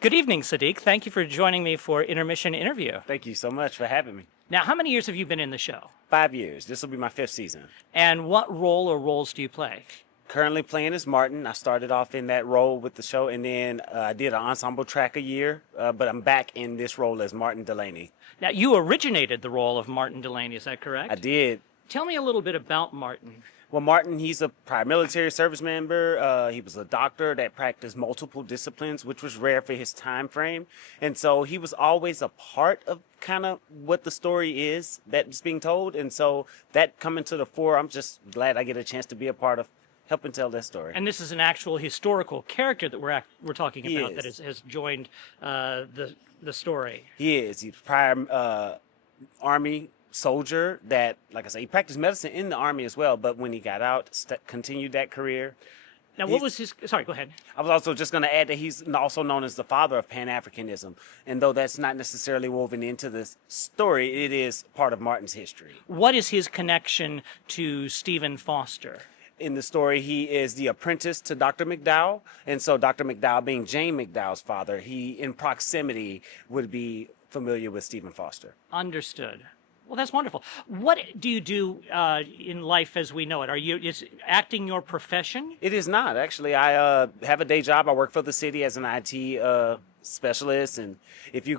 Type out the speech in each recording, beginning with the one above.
Good evening, Sadik. Thank you for joining me for Intermission interview. Thank you so much for having me. Now, how many years have you been in the show? 5 years. This will be my fifth season. And what role or roles do you play? Currently playing as Martin. I started off in that role with the show, and then I did an ensemble track a year, but I'm back in this role as Martin Delaney. Now, you originated the role of Martin Delaney, is that correct? I did. Tell me a little bit about Martin. Well, Martin, he's a prior military service member. He was a doctor that practiced multiple disciplines, which was rare for his time frame. And so he was always a part of kind of what the story is that's being told. And so that coming to the fore, I'm just glad I get a chance to be a part of helping tell that story. And this is an actual historical character that we're talking He about is. that has joined the story. He is. He's prior Army soldier that, like I say, he practiced medicine in the Army as well. But when he got out, continued that career. Now, what was his... Sorry, go ahead. I was also just going to add that he's also known as the father of Pan-Africanism. And though that's not necessarily woven into this story, it is part of Martin's history. What is his connection to Stephen Foster? In the story, he is the apprentice to Dr. McDowell. And so Dr. McDowell, being Jane McDowell's father, he, in proximity, would be familiar with Stephen Foster. Understood. Well, that's wonderful. What do you do in life as we know it? Is acting your profession? It is not, actually. I have a day job. I work for the city as an IT specialist. And if you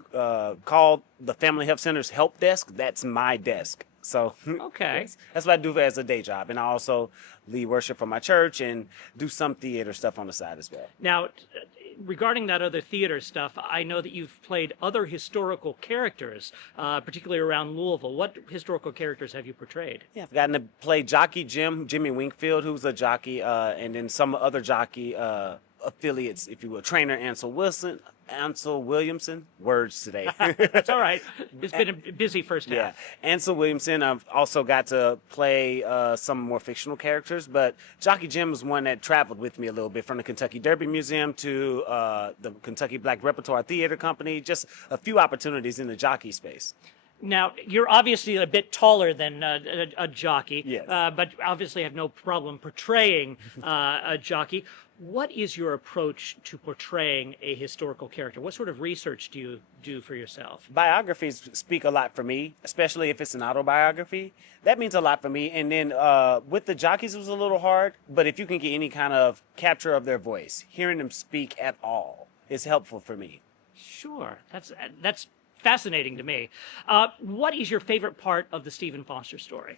call the Family Health Center's help desk, that's my desk. So Okay. that's what I do as a day job. And I also lead worship for my church and do some theater stuff on the side as well. Now, regarding that other theater stuff, I know that you've played other historical characters, particularly around Louisville. What historical characters have you portrayed? Yeah, I've gotten to play Jockey Jimmy Wingfield, who's a jockey, and then some other jockey affiliates, if you will. Trainer Ansel Williamson. Words today. That's all right. It's been a busy first Yeah, half. Ansel Williamson. I've also got to play some more fictional characters, but Jockey Jim was one that traveled with me a little bit, from the Kentucky Derby Museum to the Kentucky Black Repertoire Theater Company. Just a few opportunities in the jockey space. Now, you're obviously a bit taller than a jockey, Yes. But obviously have no problem portraying a jockey. What is your approach to portraying a historical character? What sort of research do you do for yourself? Biographies speak a lot for me, especially if it's an autobiography. That means a lot for me. And then with the jockeys, it was a little hard. But if you can get any kind of capture of their voice, hearing them speak at all is helpful for me. Sure, that's fascinating to me. What is your favorite part of the Stephen Foster story?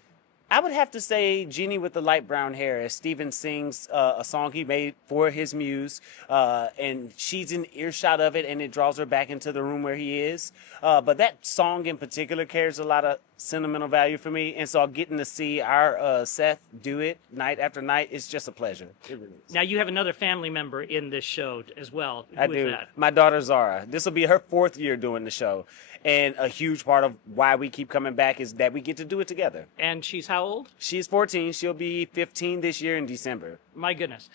I would have to say Jeannie with the light brown hair, as Stephen sings a song he made for his muse, and she's in earshot of it, and it draws her back into the room where he is. But that song in particular carries a lot of sentimental value for me, and so getting to see our Seth do it night after night is just a pleasure. It really is. Now, you have another family member in this show as well. I Who is do. that? My daughter Zara. This will be her 4th year doing the show. And a huge part of why we keep coming back is that we get to do it together. And she's how old? She's 14. She'll be 15 this year in December. My goodness.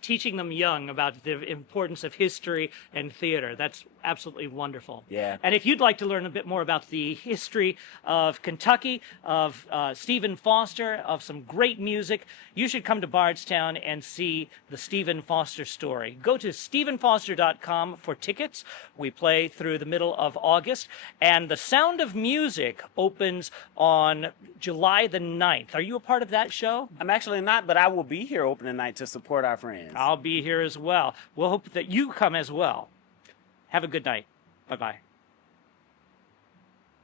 Teaching them young about the importance of history and theater. That's absolutely wonderful. Yeah. And if you'd like to learn a bit more about the history of Kentucky, of Stephen Foster, of some great music, you should come to Bardstown and see the Stephen Foster story. Go to stephenfoster.com for tickets. We play through the middle of August. And The Sound of Music opens on July the 9th. Are you a part of that show? I'm actually not, but I will be here opening night to support our friends. I'll be here as well. We'll hope that you come as well. Have a good night. Bye-bye.